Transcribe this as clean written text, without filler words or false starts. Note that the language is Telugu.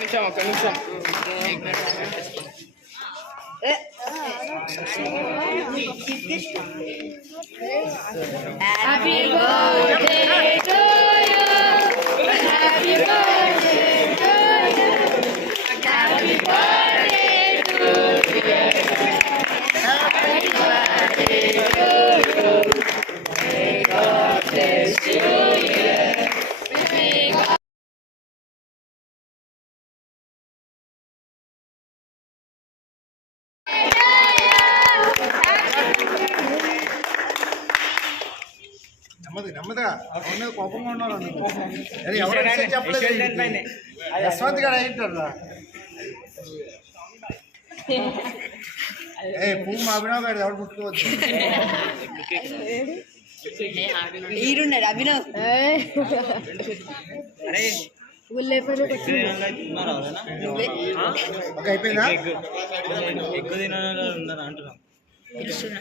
ఒక నిమిషం happy birthday to you happy birthday to you happy birthday to you happy birthday to you may God bless you may God నెమ్మదిగా కోపంగా ఉన్నారు ఎవరు చెప్పలేదు యశ్వంత్ గారు అయింటారా పువ్వు మా అభినవ్ గారు ఎవరు ముట్టుకోవచ్చు ఈరున్నాడు అభినవ్ అయిపోయిందా ఎక్కువ దినాలు అంటున్నాం పిలుస్తున్నా